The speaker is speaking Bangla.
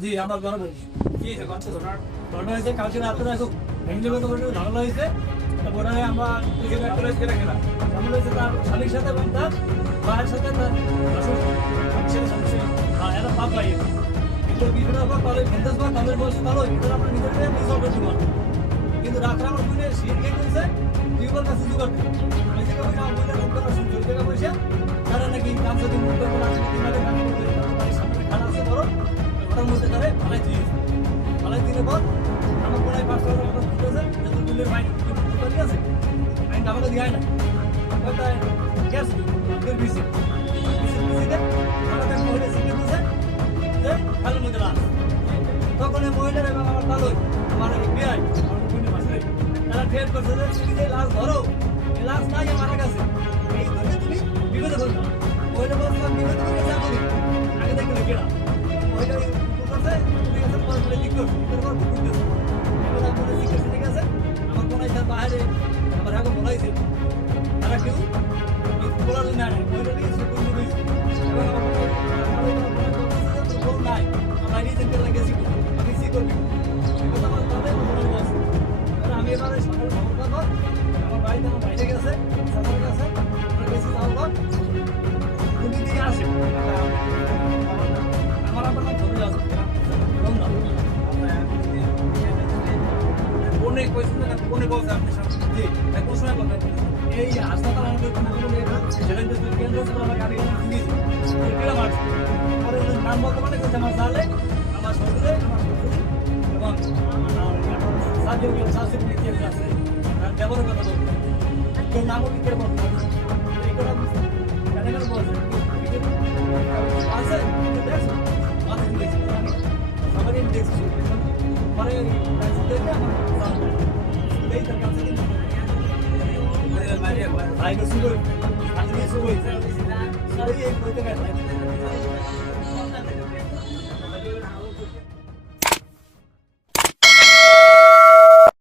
জি আমার গর্ব কি ঘটনা হয়েছে কালকে রাত্রে খুব ভেঙে ঝামেলা হয়েছে তারপরে আমরা খেলা ঝামেলা হয়েছে তার স্বামীর সাথে এবং তার ভাইয়ের সাথে তার এরা পাপ পাই কিন্তু বিভিন্ন তাহলে ভেন্দাস বা তাদের বয়সে তাহলে ভিতরে আমরা নিজেকে রিসলভ করতে পারবো কিন্তু রাত্রে আমার বুঝে শীত খেয়ে ফেলছে টিউবের কাছে জোগাড় দিই ওই জায়গায় বসে আমার বুঝে মুখ করা শুনছি ওই জায়গায় বসে তারা নাকি গান যদি মুখ করে আসে কিভাবে গান করে বাড়ির সামনে খানা আছে বড় ওটার মধ্যে তারা ফালাই দিয়েছে ফালাই দিলে পর আমার পড়ায় 500 টাকা মতো দিতেছে যত বিলের মাইন আছে মাইন আমাকে দিয়ে না তাই গ্যাস বিল বিসি বিসিতে আমাদের মহিলা শিখে দিয়েছে যে খালের মধ্যে লাশ তখন এই মহিলার এবং আমার তালই আমার বিআই আমার বুঝতে পারছে তারা ট্রেড করছে যে সিরিজে লাশ ধরো এই লাশ নাই আমার কাছে এই ধরে তুমি বিপদে পড়বে মহিলা বলছে আমি বিপদে পড়ে যা করি আগে দেখলে কেডা মহিলা করছে তুমি গেছে পরে দিক করছে এরপর বুঝতেছে এবার আমাদের জিজ্ঞাসা ঠিক আছে আমার কোন একটা বাইরে আমার এখন বলাইছে তারা কেউ বলার না মহিলা নিয়ে সে কোনো দিয়েছে এবং আমার নাই আমার নিজে গেছি আমি সি করবি এবার আমার তাদের মনে আছে আমি এবারে সকালে খবর পাবো আমার বাড়িতে আমার বাইরে গেছে সামনে গেছে আমরা গেছি যাওয়া রুগী দিয়ে আসে আমার আপনার নাম ছবি আছে কোনে কইছেন না কোনে বলছে আপনি জি কোন সময় বলবেন এই হাসপাতাল আমাদের সেখানে কেন্দ্র থেকে আমার গাড়ি নিয়েছি কিলো মার্চ আর নাম বলতে মানে কইছে আমার সালে আমার শ্বশুরে আমার শ্বশুর এবং সার্টিফিকেট সার্টিফিকেট আছে আর দেবরের কথা বলতে কেউ নামও বিক্রি করতে এই কথা কেন বলছে আছে দেখছো আছে দেখছি আমি সবারই দেখছি পরে দেখে আমার এই তার কাছে ভাই তো শুরু আজকে শুরু হয়েছে সরি এই বলতে গেছে